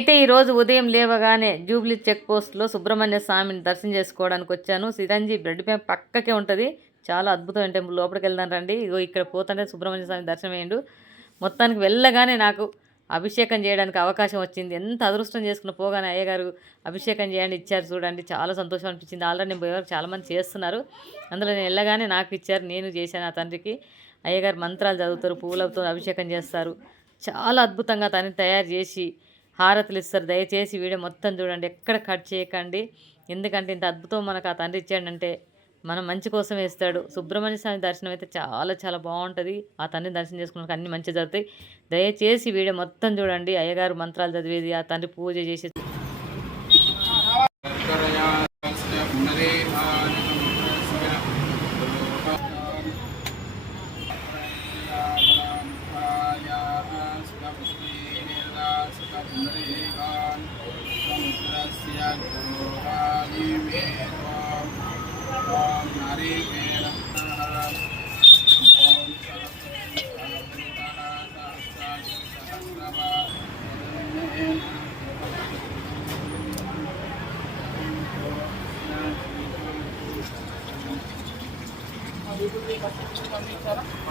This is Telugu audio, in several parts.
నేనైతే ఈరోజు ఉదయం లేవగానే జూబ్లీ చెక్ పోస్ట్లో సుబ్రహ్మణ్య స్వామిని దర్శనం చేసుకోవడానికి వచ్చాను. సిరంజి బ్రెడ్ ప్యాంప్ పక్కకే ఉంటుంది. చాలా అద్భుతమైన టెంపుల్. లోపలికి వెళ్దాం రండి. ఇగో ఇక్కడ పోతుంటే సుబ్రహ్మణ్య స్వామి దర్శనం అయ్యిండు. మొత్తానికి వెళ్ళగానే నాకు అభిషేకం చేయడానికి అవకాశం వచ్చింది. ఎంత అదృష్టం చేసుకున్న పోగానే అయ్యగారు అభిషేకం చేయండి ఇచ్చారు. చూడండి చాలా సంతోషం అనిపించింది. ఆల్రెడీ నేను పోయేవారు చాలామంది చేస్తున్నారు. అందులో నేను వెళ్ళగానే నాకు ఇచ్చారు. నేను చేశాను ఆ తండ్రికి. అయ్యగారు మంత్రాలు చదువుతారు, పువ్వులతో అభిషేకం చేస్తారు. చాలా అద్భుతంగా తనని తయారు చేసి హారతులు ఇస్తారు. దయచేసి వీడియో మొత్తం చూడండి, ఎక్కడ కట్ చేయకండి. ఎందుకంటే ఇంత అద్భుతం మనకు ఆ తండ్రి ఇచ్చాడంటే మనం మంచి కోసం ఇస్తాడు. సుబ్రహ్మణ్య స్వామి దర్శనం అయితే చాలా చాలా బాగుంటుంది. ఆ తండ్రిని దర్శనం చేసుకున్నాక అన్ని మంచి జరుగుతాయి. దయచేసి వీడియో మొత్తం చూడండి. అయ్యగారు మంత్రాలు చదివేది, ఆ తండ్రి పూజ చేసేది.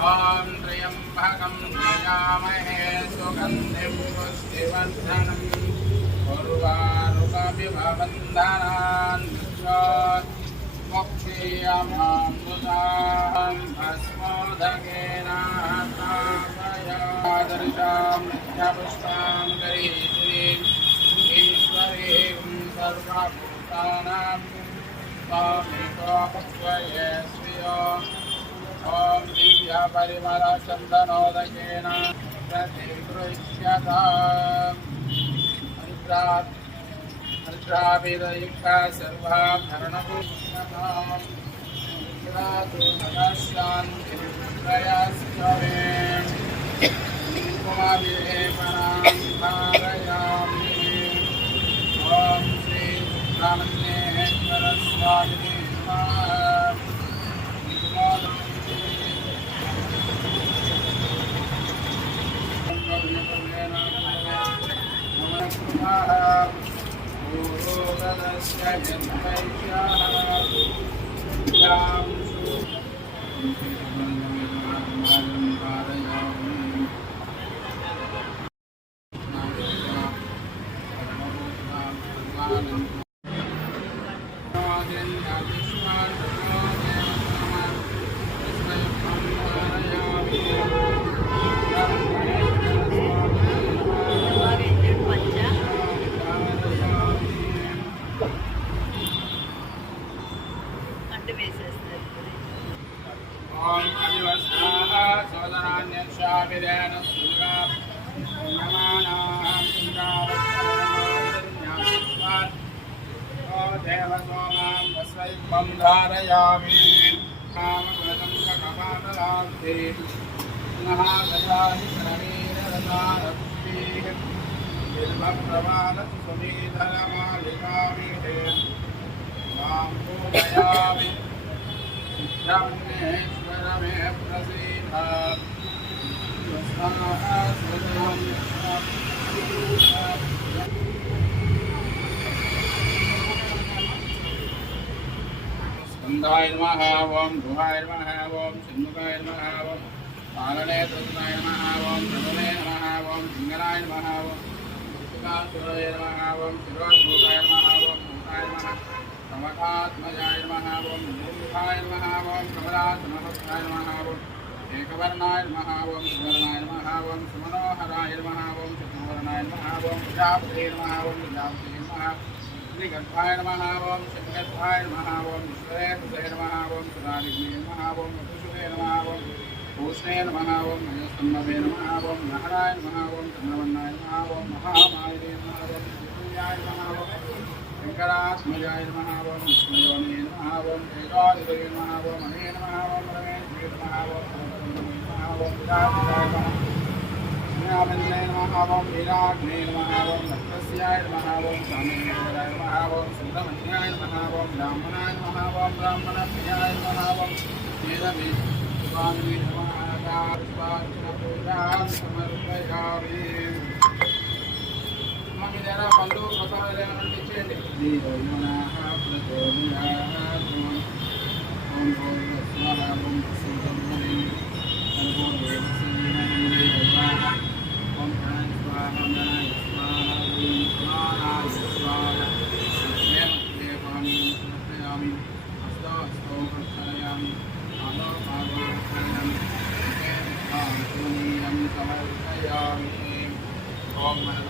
ओम त्र्यंबकं यजामहे सुगंधिं पुष्टिवर्धनम् उर्वारुकमिव वन्दनान् मोक्षीयमामृताम् भस्मोदकेनाथापयादर्शां नित्यपुष्पां गरीश्रीम् ईश्वरीं सर्वभूतानां स्वामित्वपक्वये श्रियो ओम दिव्य परिमल चंदनोदकेन प्रतिगृह्यताम् अल्प्राभिदयुक्त सर्वाभरणभूषिताम् विक्रातु नमस्शान्तिप्रयास्त्वमे कुमाभिलेपनां धारयामि ओम श्री सुब्रह्मण्येश्वर स्वामिने नमः धारयामि कामकृतं ककपाटलाब्धे महागजाहि प्रणीररसारब्धिः बिल्वप्रवालति सुनीधरमालिकाभिः मां पूजयामि ब्रह्मेश्वर मे प्रसीद स्कंदाय नमः ओम ध्रुवाय नमः ओम षण्मुखाय नमः ओम पालनेत्रस्ताय नमः ओम प्रभवे नमः ओम सिंगराय नमः ओम सुकासुराय नमः ओम शिरोद्भूताय नमः ओम भूताय नमः प्रमथात्मजाय नमः ओम मूर्खाय नमः ओम कमलात्महस्ताय नमः ओम एकवर्णाय नमः ओम सुवर्णाय नमः ओम सुमनोहराय नमः ओम चतुर्वर्णाय नमः ओम प्रजापते नमः ओम प्रजापते नमः श्रीगर्भाय नमः ओम शंकरभाय नमः ओम ईश्वरेन्द्राय नमः ओम सदानिग्ने नमः ओम वसुषुवे नमः ओम भूषणे नमः ओम महेशम्भवे नमः ओम नाराय नमः ओम चन्द्रवर्णाय नमः ओम महामाये नमः ओम सूर्याय नमः ओम शंकरात्मजाय नमः ओम विष्णुयोने नमः ओम तेजोदिवे नमः ओम अने नमः ओम रमेशवे नमः ओम नमः ओम विराजिताय नमः नमः ओम वीराग्ने नमः ओम भक्तस्याय नमः ओम स्वामिनेन्द्राय नमः ओम सुब्रह्मण्याय नमः ओम ब्राह्मणाय नमः ओम ब्राह्मणप्रियाय नमः ओम वेदवे स्वामिने नमः दास्वात्मपूजां समर्पयामि మీదేనా పళ్ళు మసాలాలు ఏమైనా ఉంటే ఇచ్చేయండి. ఓం భూర్భువస్సువః ఓం తత్సవితుర్వరేణ్యం భర్గో దేవస్య ధీమహి ధియో ఓం ప్రాణాయ స్వాహా ఓం ప్రాణాయ స్వాహా ఓం ప్రాణాయ స్వాహా దేవామి సమర్పయామి హస్తో హస్తో ప్రక్షాళయామి పాదో పాదో ప్రక్షాళయామి సమర్పయామి ఓం మనః